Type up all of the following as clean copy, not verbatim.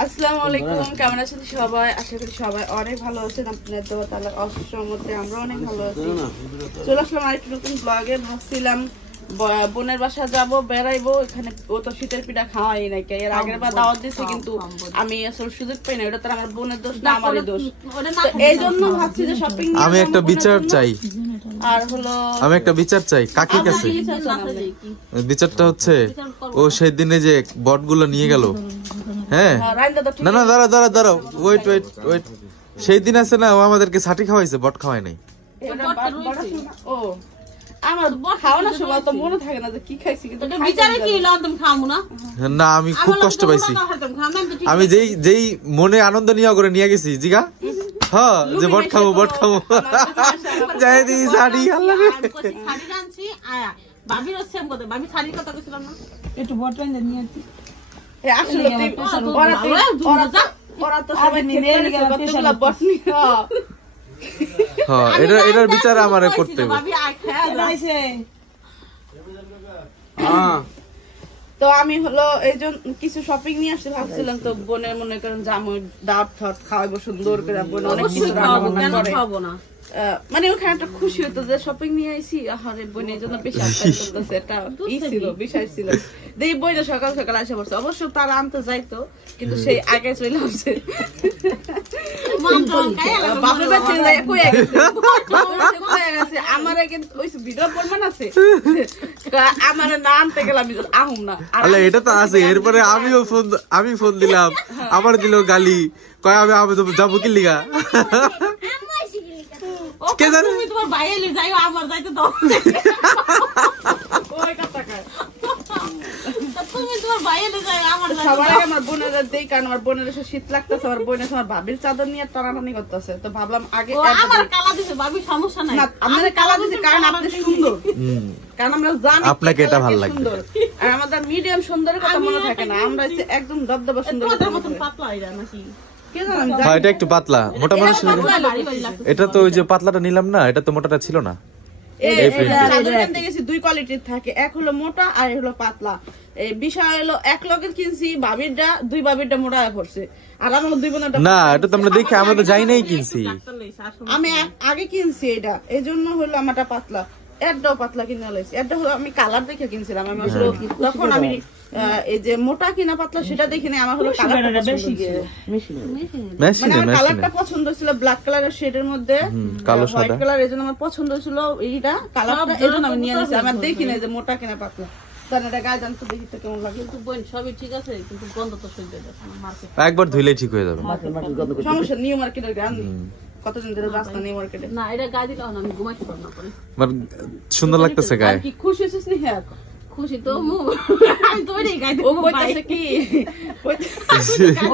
আসসালামু আলাইকুম, কেমন আছেন সবাই? আশা করি সবাই অনেক ভালো আছেন। আপনাদের দোয়া তাআলার অশেষ রহমতে আমরা অনেক ভালো আছি। চলে আসলাম আরেকটি নতুন ব্লগে। ভাবছিলাম বোনের বাসা যাব, বেড়াইবো। এখানে ও তো শীতের পিঠা খাওয়াই নাই, এর আগের বার দাওয়াত দিছে, কিন্তু আমি আসলে সুযোগ পাই না। ওটা তো আমার বোনের দোষ না, আমারই দোষ। এই জন্য ভাবছি যে শপিং আমি একটা বিচার চাই, আর হলো আমি একটা বিচার চাই কাকির কাছে। বিচারটা হচ্ছে, ও সেই দিনে যে বটগুলো নিয়ে গেল, হ্যাঁ না না দাঁড়া দাঁড়া দাঁড়াও, ওয়েট ওয়েট ওয়েট, সেই দিন আছে না, ও আমাদেরকে ছাটি খাওয়াইছে, বট খাওয়াই নাই। ও আমার খাওয়ানোর সময় তো মনে থাকে না যে কি খাইছি, কিন্তু বিচারে কি লও তুমি খামু না। না আমি খুব কষ্ট পাইছি। আমি যেই যেই মনে আনন্দ নিয়ে করে নিয়ে গেছি জিগা, হ্যাঁ যে বট খাবো বট খাবো, যাই দি ছাড়ি আল্লাহ রে। আমি কইছি শাড়ি আনছি আয়া ভাবির হচ্ছে আমি কথা ভাবি শাড়ির কথা কইছিলাম না, একটু বট রাইন্দা নিয়ে আসি। এ আসলে ওরা তো সবাই নিয়ে গেছে কতগুলা বট নিয়ে। হ্যাঁ এটার বিচার আমারে করতে হবে। ভাবি আয় খায়া যাইছে। তো আমি হলো এই জন্য কিছু শপিং নিয়ে আসতে ভাবছিলাম। তো বোনের মনে করেন জামুই ডাব ঠাট খাওয়াবো সুন্দর করে, বোন অনেক কিছু রান্না বান্না করে, খাবো না মানে ওখানে একটা খুশি হতো যে শপিং নিয়ে আইসি। আরে বোনের জন্য বেশি আশা করতেছে, এটা ই ছিল, বিষয় ছিল। এই বইটা সকাল সকাল আসে পড়ছে, অবশ্য তারা আনতে যাইতো, কিন্তু সেই আগে চলে আসছে। বাপের বাচ্চা কয়ে গেছে আমারে, কিন্তু ওই ভিডিও প্রমাণ আছে আমারে না আনতে গেলাম আহুম না। আল্লাহ এটা তো আছে। এরপরে আমি ফোন দিলাম, আমার দিল গালি, কয় আমি যাবো কি লিগা। কে জানে তুমি তোমার বাইরে যাইও, আমার যাইতে দাও। ওই কথা কয় তুমি তোমার বাইরে যাইও, আমার যাইতে সবার আগে আমার বোনের দেই, কারণ আমার বোনের এসে শীত লাগতেছে। আমার বোনের আমার ভাবির চাদর নিয়ে টানাটানি করতেছে, তো ভাবলাম আগে আমার কালা দিছে ভাবি, সমস্যা নাই। আমাদের কালা দিছে কারণ আপনি সুন্দর, কারণ আমরা জানি আপনাকে এটা ভালো লাগে। আর আমাদের মিডিয়াম সুন্দরের কথা মনে থাকে না, আমরা একদম দবদবা সুন্দর মতন পাতলা হইরা নাকি হ্যাঁ এটা একটু পাতলা, মোটা মানুষ। এটা তো ওই যে পাতলাটা নিলাম না, এটা তো মোটাটা ছিল না। দুই কোয়ালিটির থাকে, এক হলো মোটা আর হলো পাতলা। এই বিষয় হলো এক লগের কিনছি, ভাবিরটা দুই ভাবিরটা মোটা হয়ে পড়ছে, আর আমার দুই বোনের না, এটা তো আমরা দেখি, আমরা তো যাই নাই কিনছি। আমি আগে কিনছি এটা, এই জন্য হলো আমারটা পাতলা, একটাও পাতলা কিনে লাইছি। একটা হলো আমি কালার দেখে কিনছিলাম। আমি আসলে তখন আমি এই যে মোটা কিনা পাতলা সেটা দেখি না, আমার হলো কালারটা পছন্দ ছিল, ব্ল্যাক কালারের শেডের মধ্যে হোয়াইট কালার, এই জন্য আমার পছন্দ ছিল এইটা কালারটা, এই জন্য আমি নিয়ে নিয়েছি। আমার দেখি না যে মোটা কিনা পাতলা, একবার ধুইলেই ঠিক হয়ে যাবে। সমস্যা নিউ মার্কেটের গান কতদিন ধরে রাস্তা নিউ মার্কেটে না, এটা গায়ে দিলে আমি ঘুমাইতে পারবো না পরে। মানে সুন্দর লাগতেছে গায়ে। কি খুশি হইছিস নি? হ্যাঁ খুশি তো আমি তো এটাই গায়ে ও কইতাছে কি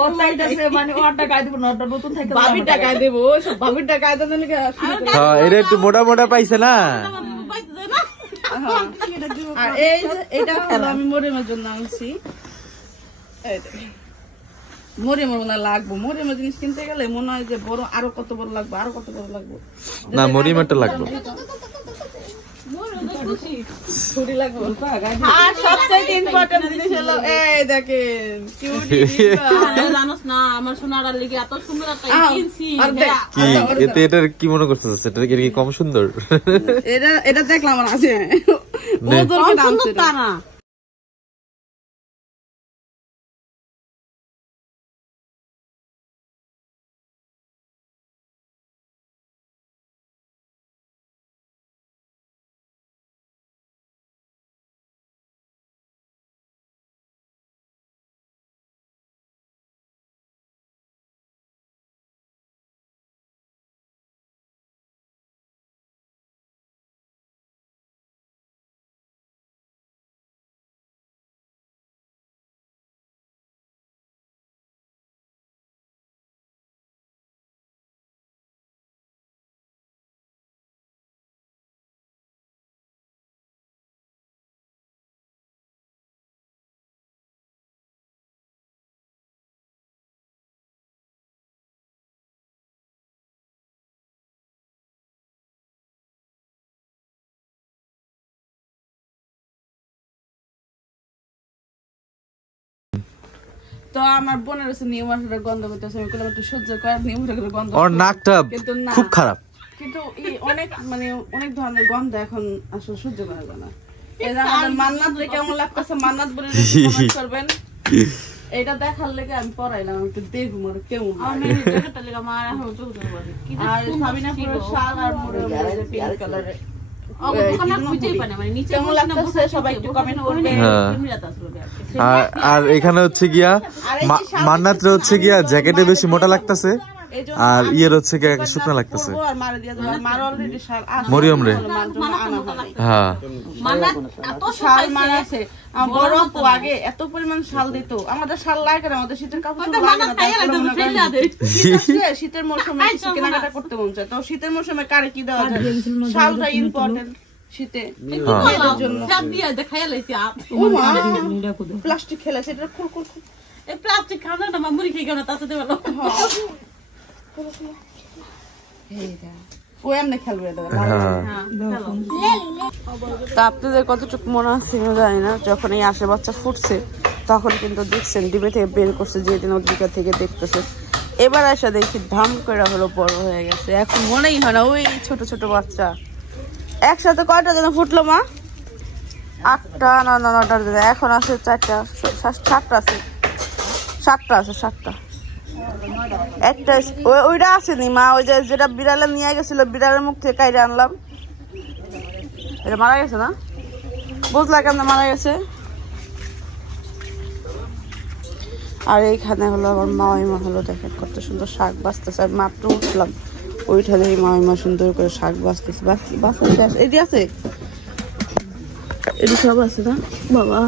ও চাইতাছে, মানে ওরটা গায়ে দিব না, ওরটা নতুন থাকে ভাবিটা গায়ে দেব, সব ভাবিটা গায়ে দেন নাকি। হ্যাঁ এটা একটু মোটা মোটা পাইছে না। আর এই যে এটা হলো আমি মরিমের জন্য আনছি। মরিমের মনে লাগবো, মরিমের জিনিস কিনতে গেলে মনে হয় যে বড় আরো কত বড় লাগবে, আরো কত বড় লাগবে না, মরিমেরটা লাগবে। আর সবচেয়ে ইম্পর্টেন্ট জিনিস হলো এই দেখেন জানোস না, আমার সোনার লিগে এত সুন্দর একটা কিনছি। কি এতে এটার কি মনে করতেছিস? এটা কি কম সুন্দর? এটা দেখলাম আমার আছে, তা না। তো আমার বোনের হচ্ছে নিউ মাসের গন্ধ করতেছে, আমি বললাম একটু সহ্য কর, নিউ মাসের গন্ধ। ওর নাকটা কিন্তু না, খুব খারাপ, কিন্তু অনেক মানে অনেক ধরনের গন্ধ এখন আসলে সহ্য করা যায় না। এই যে আমাদের মান্নাত রে কেমন লাগতেছে, মান্নাত বলে কমেন্ট করবেন। এটা দেখার লেগে আমি পড়াইলাম, একটু দেখবো আর কেমন আর সাবিনা পুরো শাল আর মোরে পিঙ্ক কালারের কেমন লাগতেছে সবাই একটু কমেন্ট করবেন। আর এখানে হচ্ছে গিয়া মান্নাত রে হচ্ছে গিয়া জ্যাকেটে বেশি মোটা লাগতেছে, আর ইয়ের হচ্ছে গিয়া শুকনা লাগতেছে মরিয়ম রে। হ্যাঁ শাল মার আছে বড় আপু আগে এত পরিমাণ শাল দিত, আমাদের শাল লাগে না, আমাদের শীতের কাপড় লাগে না। শীতের মৌসুমে কেনাকাটা করতে মন চায়, তো শীতের মৌসুমে কারে কি দেওয়া যায়, শালটা ইম্পর্টেন্ট শীতে জন্য। প্লাস্টিক খেলেছে এটা খুল খুল খুল, এই প্লাস্টিক খাওয়া না মুড়ি খেয়ে গেল তাতে দেওয়া আপনাদের কতটুকু মনে আছে জানি না, যখন এই আসে বাচ্চা ফুটছে তখন কিন্তু দেখছেন ডিবে থেকে বের করছে, যেদিন ওদিকা থেকে দেখতেছে। এবার আসা দেখি ধাম করে হলো বড় হয়ে গেছে, এখন মনেই হয় না ওই ছোট ছোট বাচ্চা। একসাথে কয়টা যেন ফুটলো মা? 8টা না 9টা, এখন আছে 4টা 7টা আছে, 7টা আছে 7টা। একটা ওইটা আসেনি মা, ওই যে যেটা বিড়ালে নিয়ে গেছিল, বিড়ালের মুখ থেকে কাইরে আনলাম, এটা মারা গেছে না? বুঝলা কেন মারা গেছে? আর এইখানে হলো আমার মামিমা হলো, দেখেন কত সুন্দর শাক বাঁচতেছে। আর মাত্র উঠলাম, ওইটা দেখি মামিমা সুন্দর করে শাক বাঁচতেছে। বাঁচতে এদি আছে, এদি সব আছে না বাবা?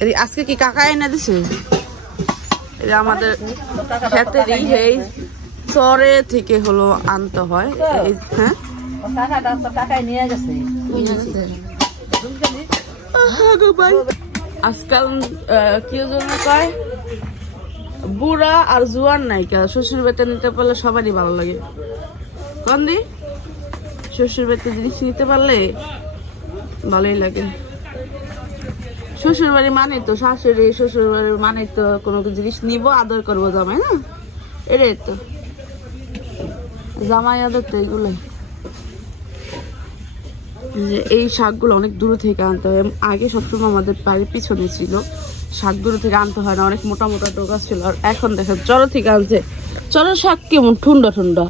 এদি আজকে কি কাকা এনে দিছে? এটা আমাদের ক্ষেতেরই, এই চরে থেকে হলো আনতে হয়। হ্যাঁ আজকাল কি জন্য কয় বুড়া আর জোয়ান নায়িকা, শ্বশুর বাড়িতে নিতে পারলে সবারই ভালো লাগে। কোন দি শ্বশুর বাড়িতে জিনিস নিতে পারলে ভালোই লাগে। শ্বশুর বাড়ি মানে তো শাশুড়ি, শ্বশুর বাড়ির মানে তো কোনো জিনিস নিব, আদর করবো জামাই, না? এটাই তো জামাই আদর তো এইগুলো। এই শাকগুলো অনেক দূর থেকে আনতে হয়, আগে সবসময় আমাদের বাড়ির পিছনে ছিল, শাকগুলো থেকে আনতে হয় না, অনেক মোটা মোটা ডোকা ছিল। আর এখন দেখেন চর থেকে আনছে। চরের শাক কেমন ঠুন্ডা ঠুন্ডা,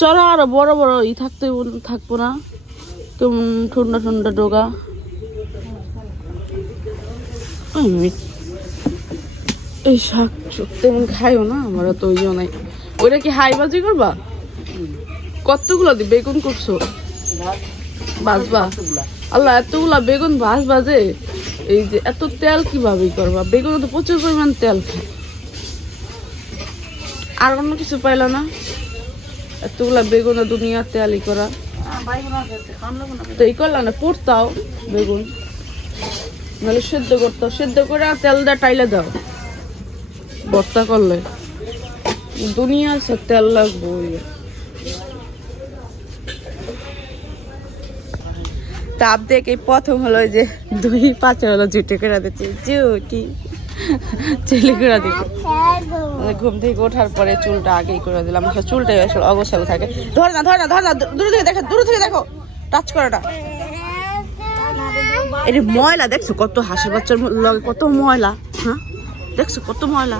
চরা আরো বড় বড় থাকবো না, কেমন ঠুন্ডা ঠুন্ডা ডোকা। এই শাক তেমন খাইও না, আমরা তো ওইও নাই। ওইটা কি হাই বাজি করবা? কতগুলো দি বেগুন করছো ভাজবা? আল্লাহ এতগুলা বেগুন বাজে, এই যে এত তেল কিভাবে করবা? বেগুন তো প্রচুর পরিমাণ তেল খায়। আর অন্য কিছু পাইলা না? এতগুলা বেগুন দুনিয়া তেলই করা, তো এই করলা না পড়তাও বেগুন, নাহলে সেদ্ধ করতো, সেদ্ধ করে তেল দিয়ে টাইলে দাও ভর্তা করলে, দুনিয়া তেল লাগবো। তাপ দেখে প্রথম হলো যে 2-5 হলো জুটে করে দিচ্ছি, জুটি চুলি করে দিচ্ছি। ঘুম থেকে ওঠার পরে চুলটা আগেই করে দিলাম, চুলটাই আসলে অগোছালো থাকে। ধর না দূর থেকে দেখো টাচ করাটা। এটা ময়লা দেখছো, কত হাসি বাচ্চার লগে কত ময়লা। হ্যাঁ দেখছো কত ময়লা?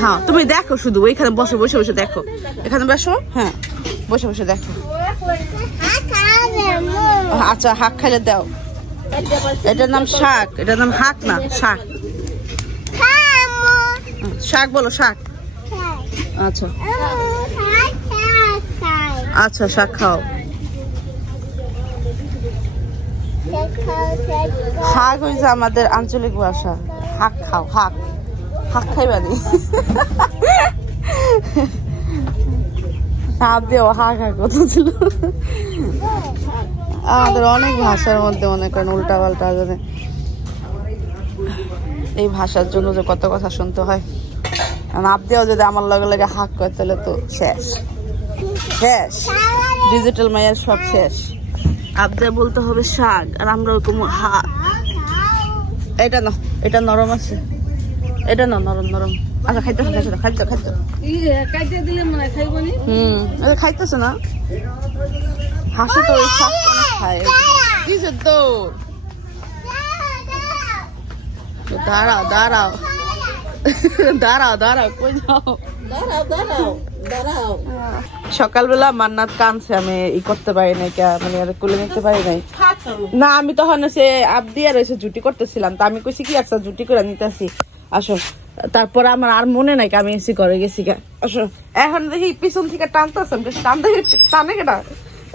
হ্যাঁ তুমি দেখো, শুধু ওইখানে বসে বসে দেখো, এখানে বসো, হ্যাঁ বসে বসে দেখো। আচ্ছা হাক খাইলে দাও, এটার নাম শাক, এটার নাম হাক না শাক। শাক বলো, শাক। আচ্ছা আচ্ছা শাক খাও। হাক হয়েছে আমাদের আঞ্চলিক ভাষা, হাক খাও, হাক হাক খাইবা নি? হাক হাক কত ছিল আমাদের অনেক ভাষার মধ্যে, মনে করেন উল্টা পাল্টা জানে। এই ভাষার জন্য যে কত কথা শুনতে হয়। আপনিও যদি আমার লগে লগে হাক করে তাহলে তো শেষ শেষ, ডিজিটাল মায়ের সব শেষ। আপনি বলতে হবে শাক, আর আমরা ওরকম হাক। এটা না, এটা নরম আছে, এটা না নরম নরম। আচ্ছা খাইতে খাইতে খাইতে কাইতে দিলে মনে খাইব নি। এটা খাইতেছে না, হাসি তো ওই শাক অনেক খায়। কিসে তো দাঁড়াও দাঁড়াও দাঁড়াও দাঁড়াও, কই যাও? দাঁড়াও দাঁড়াও দাঁড়াও। সকালবেলা মান্নাত কানছে, আমি ই করতে পারি নাই, মানে আর কুলে নিতে পারি নাই না। আমি তখন সে আবদি আর এসে জুটি করতেছিলাম, তো আমি কইছি কি আচ্ছা জুটি করে নিতেছি আসো। তারপর আমার আর মনে নাই আমি এসি করে গেছি গা। আসো এখন দেখি পিছন থেকে টানতেছে, টানে কেটা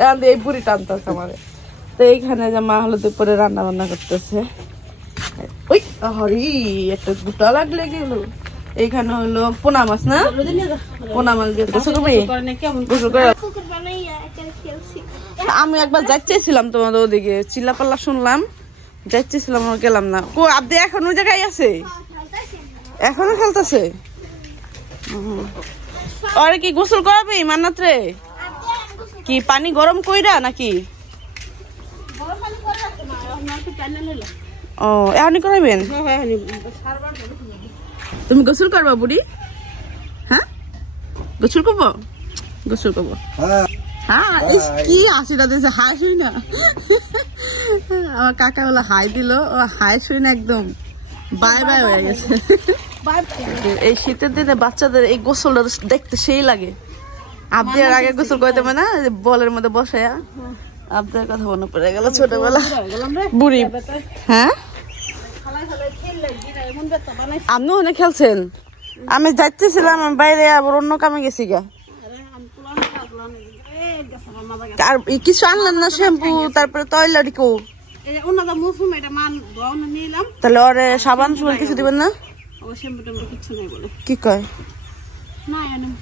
এখন এই বুড়ি টানতেছে আমার। তো এইখানে যে মা হলো দুপুরে রান্না বান্না করতেছে। ওই হরি একটা গুটা লাগলে গেল। এইখানে হলো পোনা মাছ, না পোনা মাছ দিয়ে গোসল করবি? গোসল করে আমি একবার যাচ্ছিলাম তোমাদের ওদিকে, চিল্লাপাল্লা শুনলাম, যাচ্ছিলাম গেলাম না। কো আপনি এখন ওই জায়গায় আছে? এখনো খেলতেছে? আরে কি গোসল করাবি মান্নাত রে? কি পানি গরম কইরা নাকি? ও এখনই করাবেন? তুমি গোসল করবা বুড়ি? হ্যাঁ গোসল করবো, গোসল করবো। হ্যাঁ কি হাসিটা দিয়েছে, হাই শুই না। আমার কাকা বলে হাই দিল, ও হাই শুই না একদম বাই বাই হয়ে গেছে। এই শীতের দিনে বাচ্চাদের এই গোসলটা দেখতে সেই লাগে। আবদের আগে গোসল করতে না, বলের মধ্যে বসে আবদের কথা মনে পড়ে গেল ছোটবেলা বুড়ি। হ্যাঁ আপনি ওখানে খেলছেন? আমি যাচ্ছিলাম বাইরে, আবার অন্য কামে গেছি গা। আর কিছু আনলেন না? শ্যাম্পু তারপরে তৈলারি কো? তাহলে ওরে সাবান সুবান কিছু দিবেন না? কি কয়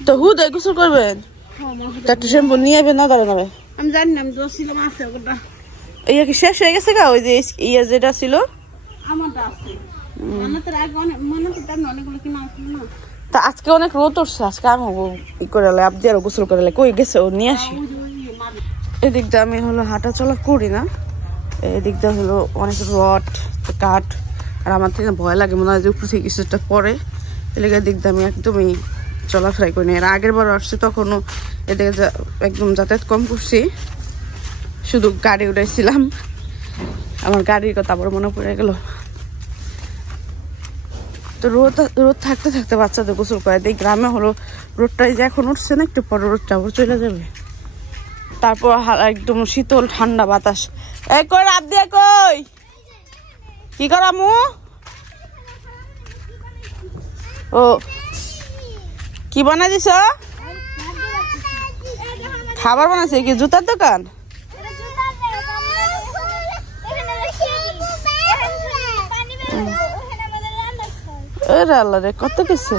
তো হুদ গোসল করবেন? একটা শ্যাম্পু নিয়ে না দাঁড়াবে? আমি জানি না, আমি দোষিলাম আছে ওটা। ইয়ে কি শেষ হয়ে গেছে গা? ওই যে ইয়ে যেটা ছিল আমারটা আছে, মান্নাতের আগে মান্নাতের টাইমে অনেকগুলো কিনা আছে না। তা আজকে অনেক রোদ উঠছে, আজকে আমি ই করে আপনি আরো গোসল করে কই গেছে ও নিয়ে আসি। এদিক দিয়ে আমি হলো হাঁটা চলা করি না, এদিক দিয়ে হলো অনেক রড কাঠ, আর আমার থেকে ভয় লাগে, মনে হয় যে উপর থেকে কিছুটা পরে, এলাকার দিক দিয়ে আমি একদমই চলাফেরা করি না। এর আগের বার আসছি তখনও এদিকে একদম যাতায়াত কম করছি, শুধু গাড়ি উঠাইছিলাম। আমার গাড়ির কথা আবার মনে পড়ে গেল। তো রোদ থাকতে থাকতে বাচ্চাদের গোসল করে দেয়। গ্রামে হলো রোদটাই যে এখন উঠছে না, একটু পরে রোদটা আবার চলে যাবে। তারপর একদম শীতল ঠান্ডা বাতাস। এই কই রাত দিয়ে কই কি করামু? ও কি বানাই দিছ? খাবার বানাইছে কি? জুতার দোকান? আল্লাহ রে, কত কিছু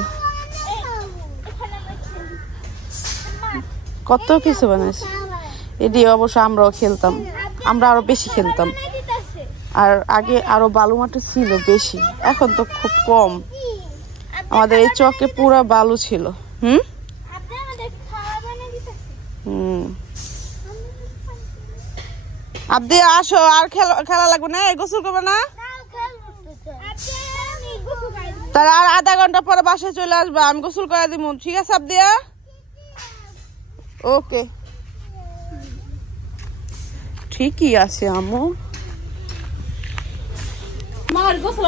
কত কিছু বানাইছে। এটি অবশ্য আমরাও খেলতাম, আমরা আরো বেশি খেলতাম। আর আগে আরো বালু মাটি ছিল বেশি, এখন তো খুব কম। আমাদের এই চকে পুরা বালু ছিল। হুম আপনি আসো, আর খেলা লাগবে না? গোসল করবে না? তাহলে আর আধা ঘন্টা পরে বাসায় চলে আসবে, আমি গোসল করে দিব, ঠিক আছে আবদিয়া? ওকে ঠিকই আছে আম্মু।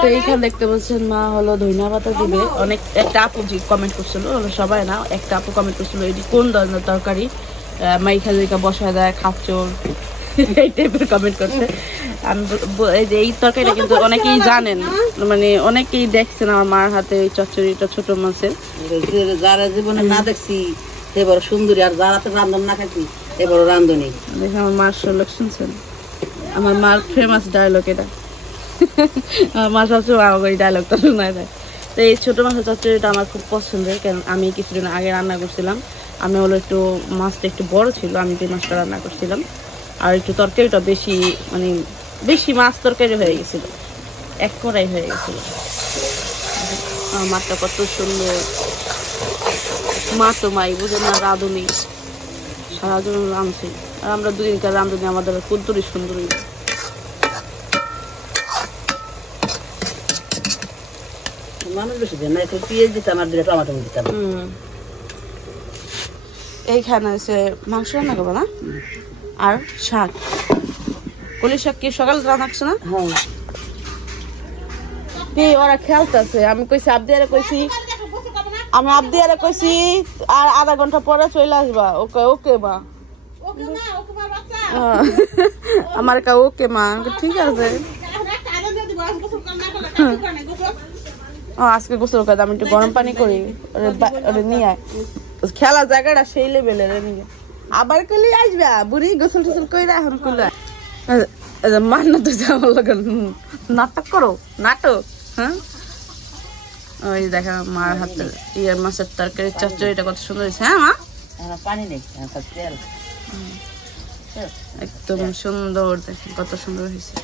তো এইখানে দেখতে পাচ্ছেন মা হলো ধনিয়া পাতা দিবে। অনেক একটা আপু কমেন্ট করছিল, সবাই না, একটা আপু কমেন্ট করছিল এটি কোন ধরনের তরকারি, মা এখানে বসায় দেয় খাচ্চর, এই টাইপের কমেন্ট করছে। আমি এই যে এই তরকারিটা কিন্তু অনেকেই জানেন, মানে অনেকেই দেখছেন আমার মার হাতে এই চচ্চড়িটা ছোট মাছের। যারা জীবনে না দেখছি এবার সুন্দরী, আর যারা তো রান্ধন না খাইছি এবার রান্ধনি। দেখে আমার মার শোলক শুনছেন, আমার মার ফেমাস ডায়লগ এটা। আমার মা সবসময় আমাকে এই ডায়লগটা শোনায় দেয়। তো এই ছোটো মাছের চচ্চড়িটা আমার খুব পছন্দের, কারণ আমি কিছুদিন আগে রান্না করছিলাম। আমি হলো একটু মাছটা একটু বড় ছিল, আমি যে মাছটা রান্না করছিলাম, আর একটু তরকারিটা বেশি, মানে বেশি মাছ তরকারি হয়ে গেছিল, এক কড়াই হয়ে গেছিল। আমার মাছটা কত সুন্দর, মা তো মাই বুঝেন না, রাঁধুনি সারা জন রাঁধছি, আর আমরা দুদিনকার রাঁধুনি আমাদের কুদ্দুরি সুন্দরী। মানুষ বেশি দেন না, একটু পেঁয়াজ দিতাম আর 2 টমেটো দিতাম। এইখানে হচ্ছে মাংস রান্না করবো না, আর শাক, কলি শাক কি সকালে রান্নাচ্ছে না? হ্যাঁ কি ওরা খেলতেছে, আমি কইছি আবদিয়ারে কইছি, আমি আবদিয়ারে কইছি আর আধা ঘন্টা পরে চলে আসবা। ওকে ওকে মা, আমার কা ওকে মা, ঠিক আছে। আজকে গোসল করে আমি একটু গরম পানি করি, নিয়ে আয় খেলা জায়গাটা সেই লেভেলের নিয়ে আবার কলি আসবা বুড়ি গোসল টোসল কইরা এখন কুলা মান্না তো যাওয়ার লাগে নাটক করো নাটক। হ্যাঁ ওই দেখা মার হাতে ইয়ার মাছের তরকারি চচ্চড়িটা কত সুন্দর হয়েছে। হ্যাঁ মা পানি নেই, তেল একদম সুন্দর, দেখেন কত সুন্দর হয়েছে।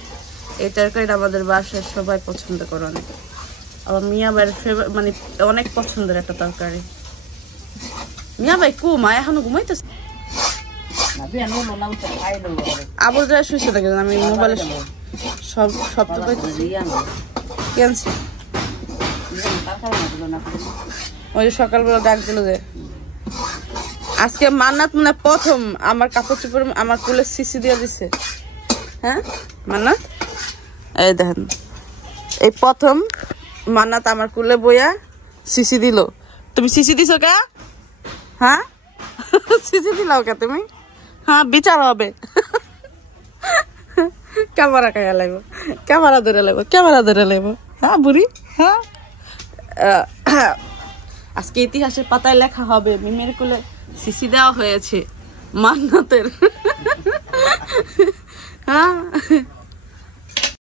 এই তরকারিটা আমাদের বাসায় সবাই পছন্দ করে অনেক, আমার মিয়া ভাইয়ের ফেভারিট, মানে অনেক পছন্দের একটা তরকারি। মিয়া ভাই মা এখনো ঘুমাইতেছে? আবুল যা শুয়েছে থাকে, আমি মোবাইলে সব শব্দ পাইতেছি। কেনছি ওই সকালবেলা ডাক দিল যে আজকে মান্নাত মানে প্রথম আমার কাপড় চোপড় আমার কুলে সিসি দিয়ে দিছে। হ্যাঁ মান্নাত, এই দেখেন এই প্রথম মান্নাত আমার কুলে বইয়া সিসি দিল। তুমি সিসি দিছো কা? হ্যাঁ সিসি দিলাও কা তুমি? হ্যাঁ বিচার হবে, ক্যামেরা কায়া লাগবো, ক্যামেরা ধরে লাগবো, ক্যামেরা ধরে লাগবো। হ্যাঁ বুড়ি, হ্যাঁ আজকে ইতিহাসের পাতায় লেখা হবে মিমের কোলে সিসি দেওয়া হয়েছে মান্নাতের। হ্যাঁ